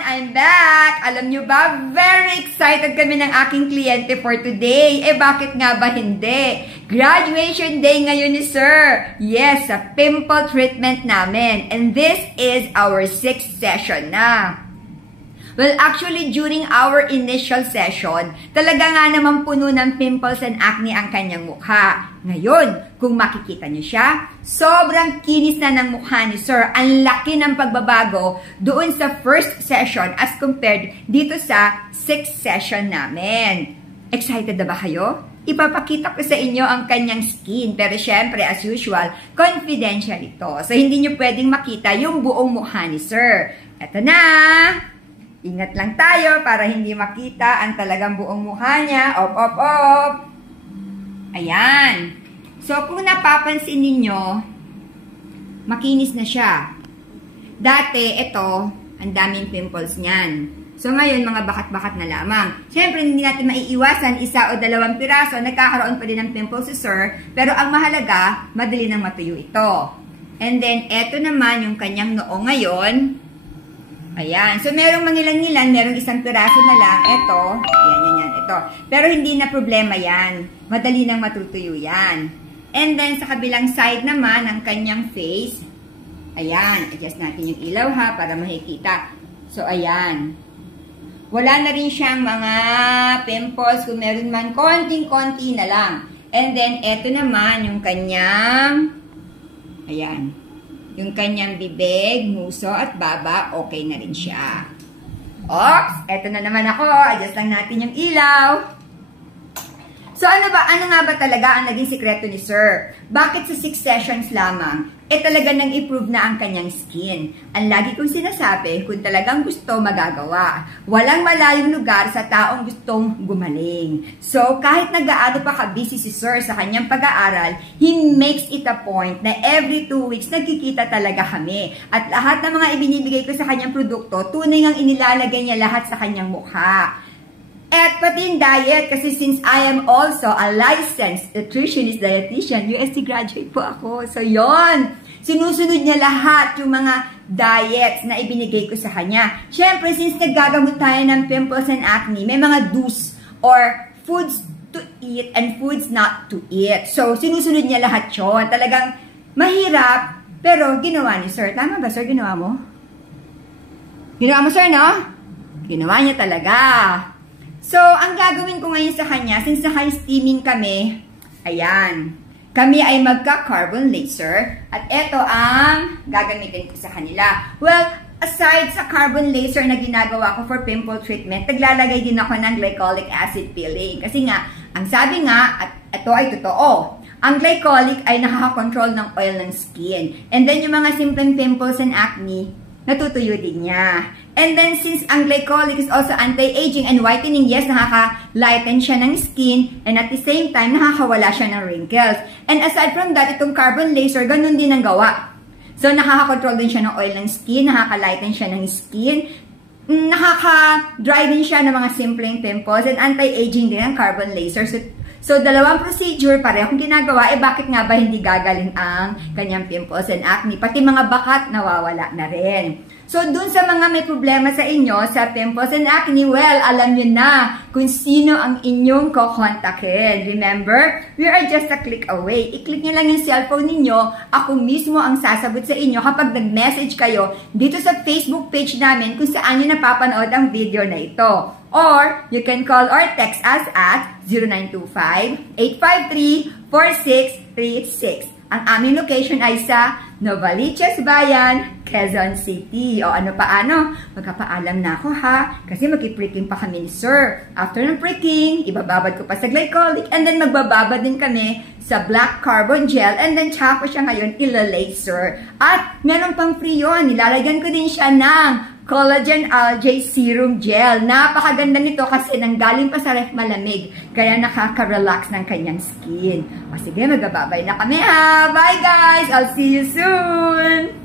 I'm back! Alam nyo ba, very excited kami ng aking kliyente for today. Bakit nga ba hindi? Graduation day ngayon ni Sir. Yes, sa pimple treatment namin. And this is our 6th session na. Well, actually, during our initial session, talaga nga naman puno ng pimples and acne ang kanyang mukha. Ngayon, kung makikita niyo siya, sobrang kinis na ng mukha ni Sir. Ang laki ng pagbabago doon sa first session as compared dito sa 6th session namin. Excited na ba kayo? Ipapakita ko sa inyo ang kanyang skin. Pero syempre, as usual, confidential ito. So, hindi nyo pwedeng makita yung buong mukha ni Sir. Eto na! Ingat lang tayo para hindi makita ang talagang buong mukha niya. Op. Ayan. So, kung napapansin ninyo, makinis na siya. Dati, ito, ang daming pimples niyan. So, ngayon, mga bakat-bakat na lamang. Siyempre, hindi natin maiiwasan, 1 o 2 piraso, nagkakaroon pa din ng pimples si Sir. Pero ang mahalaga, madali nang matuyo ito. And then, eto naman yung kanyang noo ngayon. Ayan. So, merong mangilan-ngilan, merong 1 piraso na lang. Ito. Ayan, ito. Pero hindi na problema yan. Madali nang matutuyo yan. And then, sa kabilang side naman, ng kanyang face. Ayan. Adjust natin yung ilaw ha, para makikita. So, ayan. Wala na rin siyang mga pimples. Kung meron man, konting-konti na lang. And then, eto naman, yung kanyang, ayan. Yung kanyang bibig, muso, at baba, okay na rin siya. Oops! Eto na naman ako. Adjust lang natin yung ilaw. So, ano nga ba talaga ang naging sikreto ni Sir? Bakit sa 6 sessions lamang, talaga nang improve na ang kanyang skin? Ang lagi kong sinasabi, kung talagang gusto, magagawa. Walang malayong lugar sa taong gustong gumaling. So, kahit nag-aano pa ka-busy si Sir sa kanyang pag-aaral, he makes it a point na every 2 weeks, nagkikita talaga kami. At lahat ng mga ibinibigay ko sa kanyang produkto, tunay ngang inilalagay niya lahat sa kanyang mukha. At pati yung diet, kasi since I am also a licensed nutritionist dietitian, UST graduate po ako. So, yon, sinusunod niya lahat yung mga diets na ibinigay ko sa kanya. Siyempre, since naggagamot tayo ng pimples and acne, may mga do's or foods to eat and foods not to eat. So, sinusunod niya lahat yun. Talagang mahirap, pero ginawa ni Sir. Tama ba, Sir? Ginawa mo? Ginawa mo, Sir, no? Ginawa niya talaga. So, ang gagawin ko ngayon sa kanya, since naka-steaming kami, ayan, kami ay magka-carbon laser, at ito ang gagamitin ko sa kanila. Well, aside sa carbon laser na ginagawa ko for pimple treatment, naglalagay din ako ng glycolic acid peeling. Kasi nga, ang sabi nga, at ito ay totoo, ang glycolic ay nakaka-control ng oil ng skin. And then, yung mga simpleng pimples and acne, natutuyo din niya. And then, since ang glycolic is also anti-aging and whitening, yes, nakaka-lighten siya ng skin, and at the same time, nakakawala siya ng wrinkles. And aside from that, itong carbon laser, ganun din ang gawa. So, nakaka-control din siya ng oil ng skin, nakaka-lighten siya ng skin, nakaka-dry din siya ng mga simpleng pimples, and anti-aging din ang carbon laser. So, dalawang procedure, parehong ginagawa, bakit nga ba hindi gagaling ang kanyang pimples and acne? Pati mga bakat, nawawala na rin. So, dun sa mga may problema sa inyo, sa pimples and acne, well, alam nyo na kung sino ang inyong kukontakin. Remember, we are just a click away. I-click nyo lang yung cellphone ninyo, ako mismo ang sasagot sa inyo kapag nag-message kayo dito sa Facebook page namin kung saan nyo napapanood ang video na ito. Or, you can call or text us at 0925-853-4636. Ang aming location ay sa Novaliches Bayan, Quezon City. O ano paano? Magkapaalam na ako ha. Kasi magki-pricking pa kami ni Sir. After ng pricking, ibababad ko pa sa glycolic. And then magbababad din kami sa black carbon gel. And then tsaka ko siya ngayon ila-laser. At meron pang free yun. Nilalagyan ko din siya ng Collagen Algae Serum Gel. Napakaganda nito kasi nanggaling pa sa ref malamig. Kaya nakaka-relax ng kanyang skin. O sige, magbababay na kami ha. Bye guys! I'll see you soon!